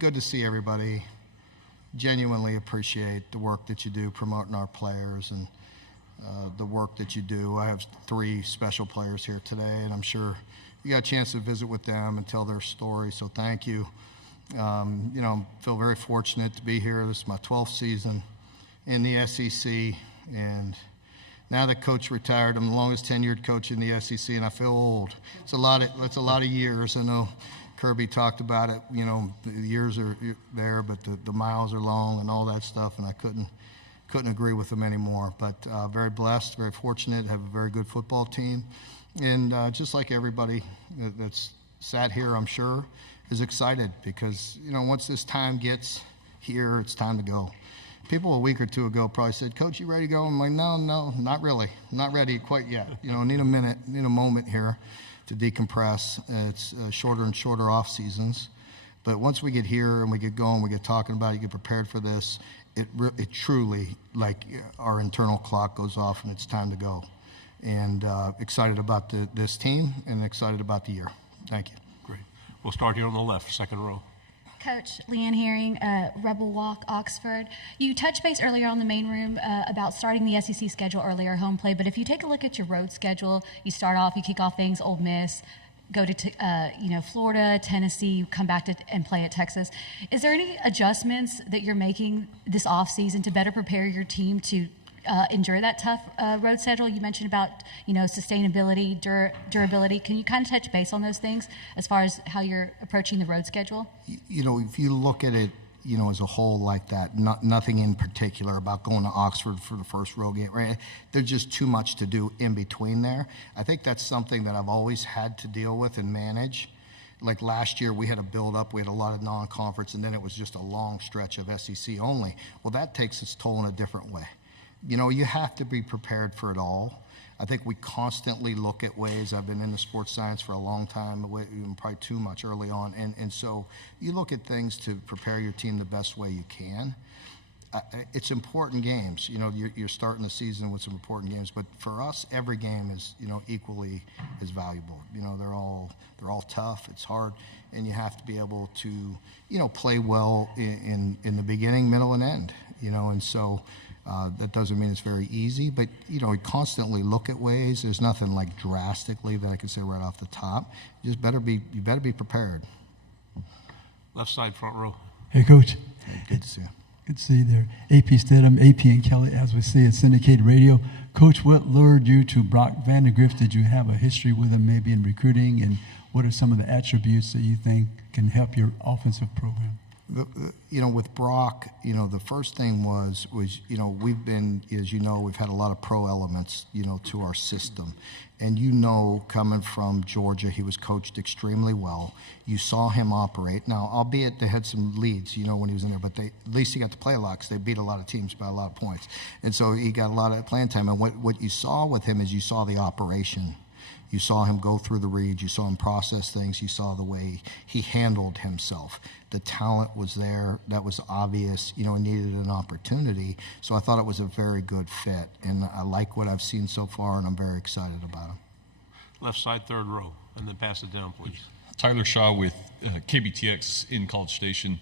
good to see everybody. Genuinely appreciate the work that you do promoting our players and the work that you do. I have 3 special players here today, and I'm sure you got a chance to visit with them and tell their story, so thank you. Feel very fortunate to be here. This is my 12th season in the SEC, and now that Coach retired, I'm the longest tenured coach in the SEC, and I feel old. It's a lot of years. I know Kirby talked about it. The years are there, but the miles are long and all that stuff, and I couldn't agree with them anymore. But very blessed, very fortunate, have a very good football team, and just like everybody that's sat here, I'm sure, is excited because once this time gets here, it's time to go. People a week or two ago probably said, "Coach, you ready to go?" I'm like, no, not really, not ready quite yet. Need a minute, need a moment here to decompress. It's shorter and shorter off seasons, but once we get here and we get going, we get talking about it, you get prepared for this. It truly, like, our internal clock goes off and it's time to go. And excited about this team and excited about the year. Thank you. Great. We'll start here on the left, second row. Coach, Leanne Herring, Rebel Walk, Oxford. You touched base earlier on the main room about starting the SEC schedule earlier, home play, but if you take a look at your road schedule, you kick off things, Ole Miss, go to Florida, Tennessee, you come back and play at Texas. Is there any adjustments that you're making this offseason to better prepare your team to endure that tough road schedule? You mentioned about sustainability, durability. Can you kind of touch base on those things as far as how you're approaching the road schedule? If you look at it, as a whole like that, nothing in particular about going to Oxford for the first road game, right? There's just too much to do in between there. I think that's something that I've always had to deal with and manage. Like last year, we had a build-up. We had a lot of non-conference, and then it was just a long stretch of SEC only. Well, that takes its toll in a different way. You have to be prepared for it all. I think we constantly look at ways. I've been in the sports science for a long time, probably too much early on. And so you look at things to prepare your team the best way you can. It's important games. You're starting the season with some important games. But for us, every game is, equally as valuable. They're all tough. It's hard. And you have to be able to, play well in the beginning, middle, and end. And so that doesn't mean it's very easy, but we constantly look at ways. There's nothing like drastically that I can say right off the top. You better be prepared. Left side, front row. Hey, Coach. Hey, good to see you. Good to see you there. AP Stedham, AP and Kelly, as we see at syndicated radio. Coach, what lured you to Brock Vandegrift? Did you have a history with him maybe in recruiting, and what are some of the attributes that you think can help your offensive program? With Brock, the first thing was we've been, as we've had a lot of pro elements, to our system. And coming from Georgia, he was coached extremely well. You saw him operate. Now, albeit they had some leads, when he was in there, but at least he got to play a lot because they beat a lot of teams by a lot of points. And so he got a lot of playing time. And what you saw with him is you saw the operation. You saw him go through the reads. You saw him process things. You saw the way he handled himself. The talent was there. That was obvious. He needed an opportunity. So I thought it was a very good fit. And I like what I've seen so far, and I'm very excited about him. Left side, third row. And then pass it down, please. Tyler Shaw with KBTX in College Station.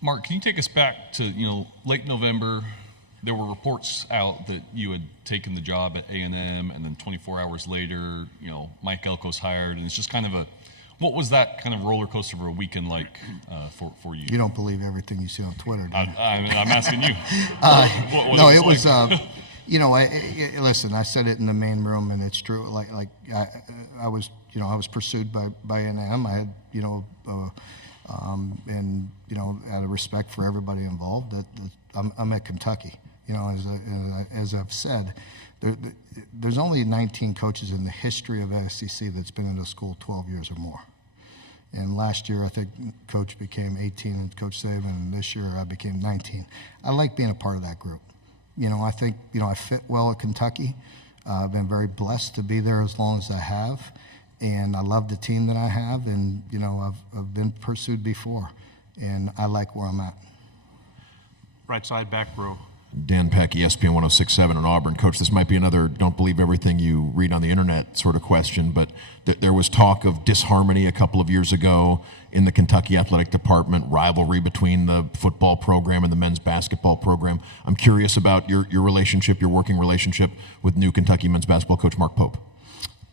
Mark, can you take us back to, late November? There were reports out that you had taken the job at A&M, and then 24 hours later, Mike Elko's hired, and it's just kind of what was that kind of roller coaster of a weekend like for you? You don't believe everything you see on Twitter, do you? I'm asking you. It was. Listen, I said it in the main room, and it's true. I was pursued by A&M. I had, and out of respect for everybody involved, I'm at Kentucky. As I've said, there's only 19 coaches in the history of SEC that's been in the school 12 years or more. And last year, I think Coach became 18 and Coach Saban, and this year I became 19. I like being a part of that group. I think, I fit well at Kentucky. I've been very blessed to be there as long as I have. And I love the team that I have, and, I've been pursued before, and I like where I'm at. Right side, back row. Dan Peck, ESPN 106.7 in Auburn. Coach, this might be another don't believe everything you read on the internet sort of question, but there was talk of disharmony a couple of years ago in the Kentucky athletic department, rivalry between the football program and the men's basketball program. I'm curious about your relationship, your working relationship with new Kentucky men's basketball coach Mark Pope.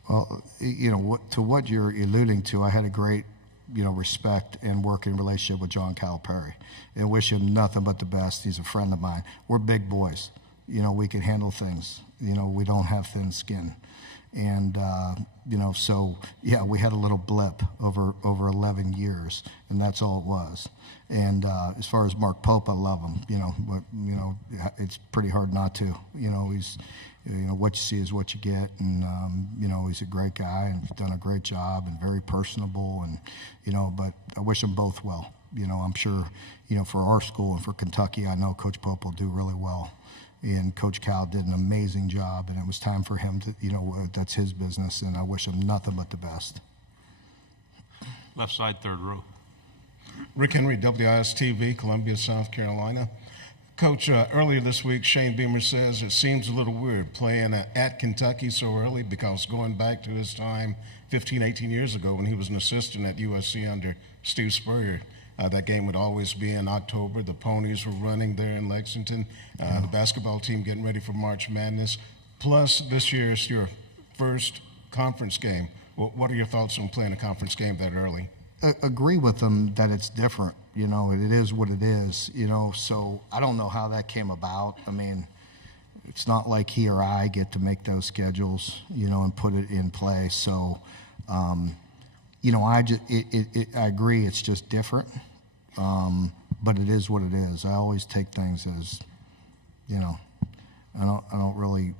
Well, to what you're alluding to, I had a great, respect and working relationship with John Calipari. And wish him nothing but the best. He's a friend of mine. We're big boys. We can handle things. We don't have thin skin. And, so, yeah, we had a little blip over 11 years, and that's all it was. And as far as Mark Pope, I love him. It's pretty hard not to. He's, what you see is what you get. And, he's a great guy and he's done a great job and very personable. And, but I wish them both well. I'm sure, for our school and for Kentucky, I know Coach Pope will do really well. And Coach Cal did an amazing job, and it was time for him to, that's his business, and I wish him nothing but the best. Left side, third row. Rick Henry, WIS-TV, Columbia, South Carolina. Coach, earlier this week, Shane Beamer says it seems a little weird playing at Kentucky so early because going back to his time 15, 18 years ago when he was an assistant at USC under Steve Spurrier, that game would always be in October. The Ponies were running there in Lexington. The basketball team getting ready for March Madness. Plus, this year is your first conference game. What are your thoughts on playing a conference game that early? Agree with them that it's different. It is what it is. So I don't know how that came about. I mean, it's not like he or I get to make those schedules, and put it in place. So, I agree. It's just different. But it is what it is. I always take things as, I don't really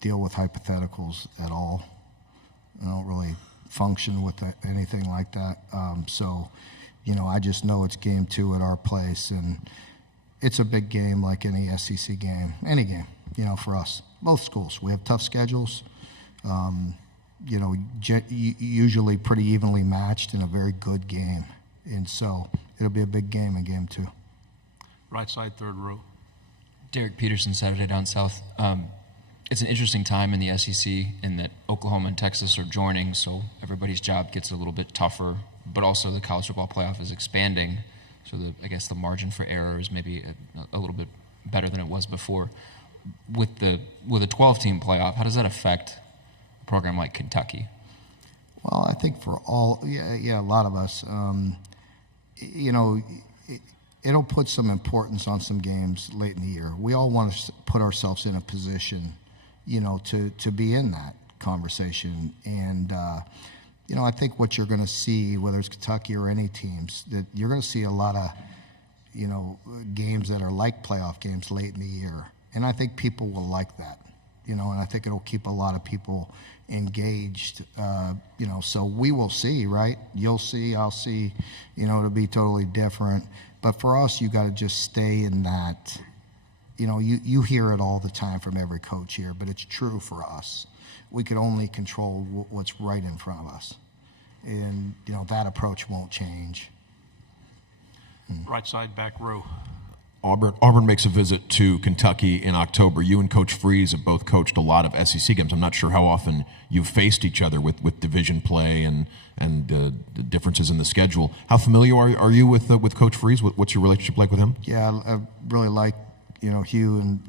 deal with hypotheticals at all. I don't really function with anything like that. So, I just know it's game 2 at our place, and it's a big game like any SEC game, any game, for us. Both schools. We have tough schedules, usually pretty evenly matched in a very good game. And so it'll be a big game in game 2. Right side, third row. Derek Peterson, Saturday Down South. It's an interesting time in the SEC in that Oklahoma and Texas are joining, so everybody's job gets a little bit tougher, but also the college football playoff is expanding, so I guess the margin for error is maybe a little bit better than it was before. With a 12-team playoff, how does that affect a program like Kentucky? Well, I think for a lot of us, it'll put some importance on some games late in the year. We all want to put ourselves in a position, to be in that conversation. And, I think what you're going to see, whether it's Kentucky or any teams, that you're going to see a lot of, games that are like playoff games late in the year. And I think people will like that, and I think it'll keep a lot of people engaged, so we will see, right? You'll see, I'll see, it'll be totally different. But for us, you got to just stay in that, you hear it all the time from every coach here, but it's true for us. We could only control what's right in front of us. And, that approach won't change. Right side, back row. Auburn makes a visit to Kentucky in October. You and Coach Freeze have both coached a lot of SEC games. I'm not sure how often you've faced each other with division play and the differences in the schedule. How familiar are you with Coach Freeze? What's your relationship like with him? Yeah, I really like Hugh and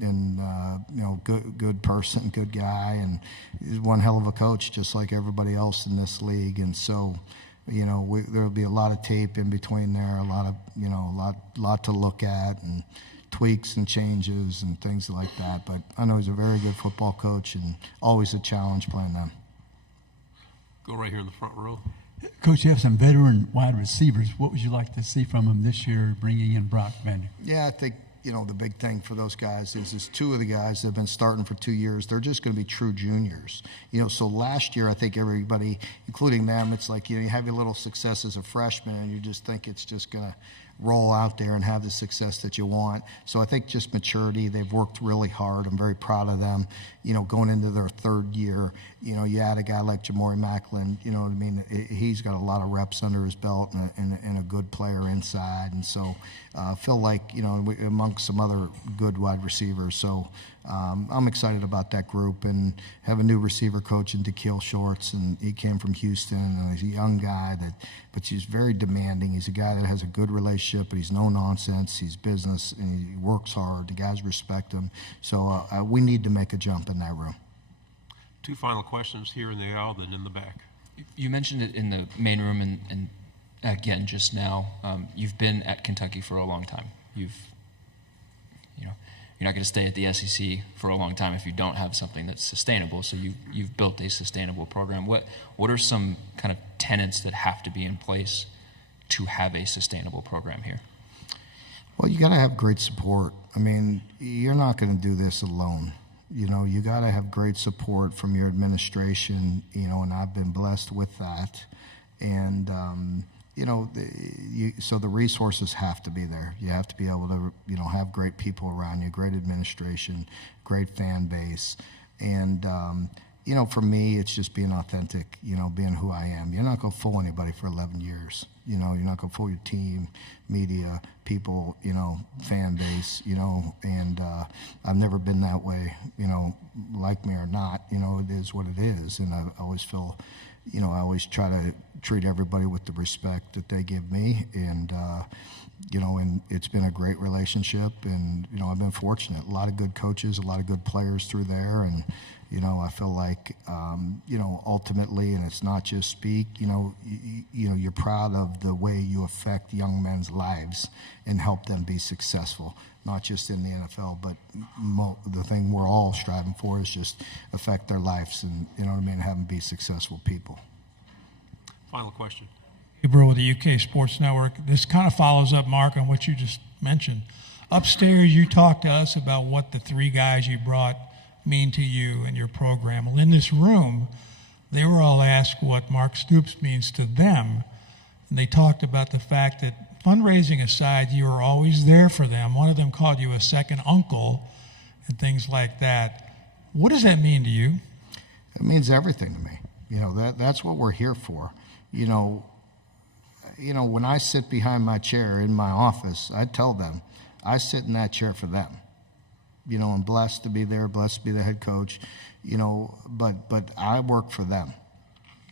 good person, good guy, and he's one hell of a coach, just like everybody else in this league. And so, there'll be a lot of tape in between there, a lot of, lot to look at, and tweaks and changes and things like that. But I know he's a very good football coach and always a challenge playing them. Go right here in the front row. Coach, you have some veteran wide receivers. What would you like to see from them this year, bringing in Brock Vander? Yeah, I think, the big thing for those guys is 2 of the guys that have been starting for 2 years, they're just going to be true juniors. So last year, I think everybody, including them, it's like, you have your little success as a freshman and you just think it's just going to roll out there and have the success that you want. So I think just maturity, they've worked really hard. I'm very proud of them. Going into their 3rd year, you add a guy like Jamori Macklin, what I mean? He's got a lot of reps under his belt and a good player inside. And so I feel like, amongst amongst some other good wide receivers. So I'm excited about that group, and have a new receiver coach in DeKeel Shorts, and he came from Houston, and he's a young guy but he's very demanding. He's a guy that has a good relationship, but he's no nonsense. He's business, and he works hard. The guys respect him. So we need to make a jump in that room. 2 final questions here in the aisle, then in the back. You mentioned it in the main room and again just now. You've been at Kentucky for a long time. You're not going to stay at the SEC for a long time if you don't have something that's sustainable. So you've built a sustainable program. What are some kind of tenets that have to be in place to have a sustainable program here? Well, you got to have great support. I mean, you're not going to do this alone. You got to have great support from your administration, and I've been blessed with that. And, so the resources have to be there. You have to be able to, have great people around you, great administration, great fan base. And, for me, it's just being authentic, being who I am. You're not going to fool anybody for 11 years. You're not going to fool your team, media, people, fan base, and I've never been that way, like me or not, it is what it is. And I always feel, I always try to treat everybody with the respect that they give me. And, and it's been a great relationship. And, I've been fortunate. A lot of good coaches, a lot of good players through there. And, I feel like, ultimately, and it's not just speak, you're proud of the way you affect young men's lives and help them be successful, not just in the NFL, but the thing we're all striving for is just affect their lives and, have them be successful people. Final question. Gabriel with the UK Sports Network. This kind of follows up, Mark, on what you just mentioned. Upstairs, you talked to us about what the 3 guys you brought mean to you and your program. Well, in this room, they were all asked what Mark Stoops means to them, and they talked about the fact that, fundraising aside, you were always there for them. One of them called you a second uncle and things like that. What does that mean to you? It means everything to me. That's what we're here for. When I sit behind my chair in my office, I tell them I sit in that chair for them. I'm blessed to be there, blessed to be the head coach, but I work for them.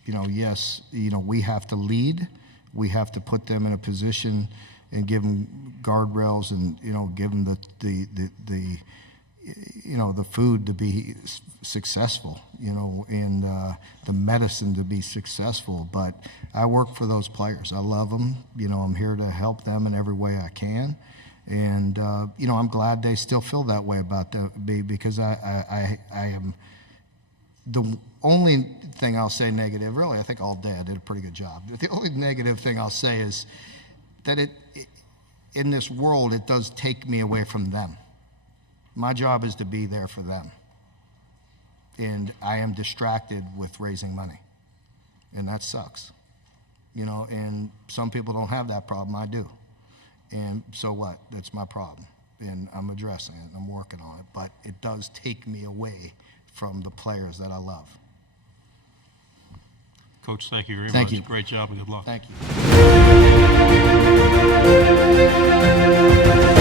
Yes, we have to lead. We have to put them in a position and give them guardrails and, give them the food to be successful, and the medicine to be successful. But I work for those players. I love them. I'm here to help them in every way I can. And, I'm glad they still feel that way about me, because I am the only thing I'll say negative, really, I think all day I did a pretty good job. The only negative thing I'll say is that in this world, it does take me away from them. My job is to be there for them. And I am distracted with raising money. And that sucks. And some people don't have that problem. I do. And so what? That's my problem. And I'm addressing it, and I'm working on it. But it does take me away from the players that I love. Coach, thank you very much. Thank you. Great job and good luck. Thank you.